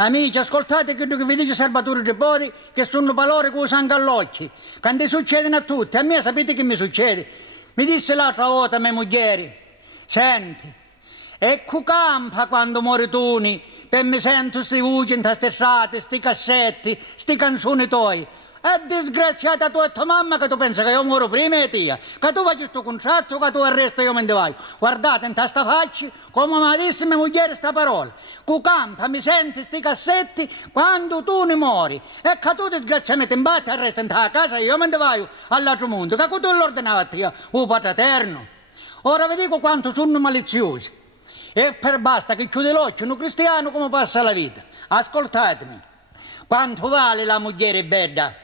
Amici, ascoltate quello che vi dice Salvatore Tripodi, che sono parole che sangue all'occhio. Quando succedono a tutti, a me sapete che mi succede? Mi disse l'altra volta mia moglie, senti, ecco campa quando muore Toni, per mi sento sti voci in queste strade, sti cassetti, sti canzoni tuoi. È disgraziata tua mamma che tu pensi che io muoro prima di te, che tu faccio questo contratto, che tu arresto io me ne vai. Guardate in testa faccia come mi disse mia moglie sta parola. Cu campa mi senti sti cassetti quando tu ne muori. E che tu disgraziatamente in batte arresto in casa io me ne vai all'altro mondo. Che tu l'ordinava a te, o Padre Eterno. Ora vi dico quanto sono maliziosi. E per basta che chiude l'occhio un cristiano come passa la vita. Ascoltatemi. Quanto vale la moglie bella?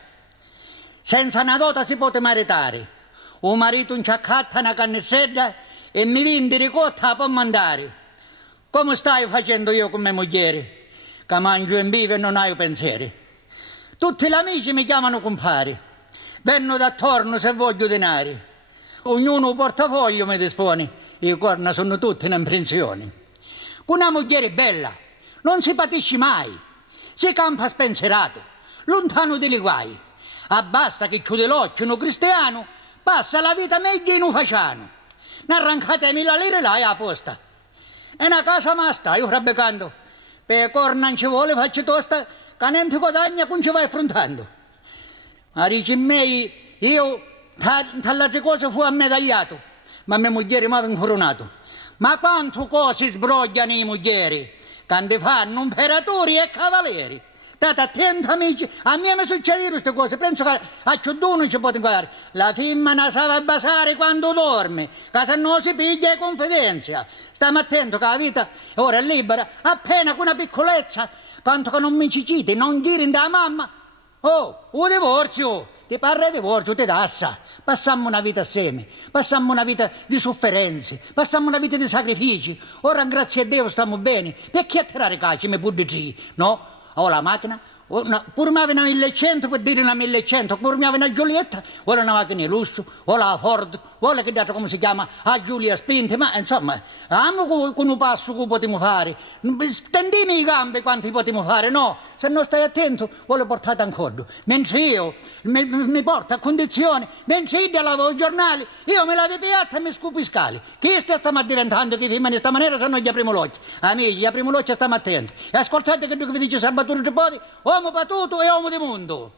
Senza una dota si può maritare. Un marito inciaccatta una cannissetta e mi vende ricotta per mandare. Come stai facendo io con mia moglie? Che mangio in vivo e non hai pensieri. Tutti gli amici mi chiamano compare. Venno d'attorno se voglio denari. Ognuno un portafoglio mi dispone. I corna sono tutti in imprensione. Con una moglie bella non si patisce mai. Si campa spensierato, lontano dai guai. Basta che chiude l'occhio uno cristiano, passa la vita meglio in un facciano. Ne arrancate 1000 lire là e a posta. E una casa ma sta, io frabbecando. Per corna non ci vuole, faccio tosta, che niente guadagna non ci vai affrontando. Ma dice miei, io dall'altre cose fu ammedagliato, ma mia moglie mi aveva incoronato. Ma quanto cose sbrogliano i moglieri, quando fanno imperatori e cavalieri. State attenti amici, a me mi succedono queste cose, penso che a ciò non ci può inquadrare. La femmina sa basare quando dorme, che se no si piglia e confidenza. Stiamo attenti che la vita ora è libera, appena con una piccolezza, quanto che non mi cicite, non dire da mamma. Oh, un divorzio, ti parla di divorzio, ti tassa. Passammo una vita assieme, passammo una vita di sofferenze, passammo una vita di sacrifici. Ora grazie a Dio stiamo bene, perché attirare calci mi pure no? Ho la macchina, pure mi aveva una 1100 per dire una 1100, pure mi aveva una Giulietta, ora una macchina di lusso, o la Ford, o la che dato come si chiama, a Giulia Spinte, ma insomma, amo con un passo che potremmo fare, stendimi i gambe quanti potremmo fare, no, se non stai attento, vuole portare ancora, mentre io mi porto a condizione, mentre io lavo i giornali, io me lavo i piatti e mi scupo i scali, chi stiamo diventando di femmine in questa maniera se non gli apriamo l'occhio, amici, gli apriamo l'occhio e stiamo attenti, e ascoltate che vi dice Salvatore Tripodi, uomo patuto e uomo di mondo.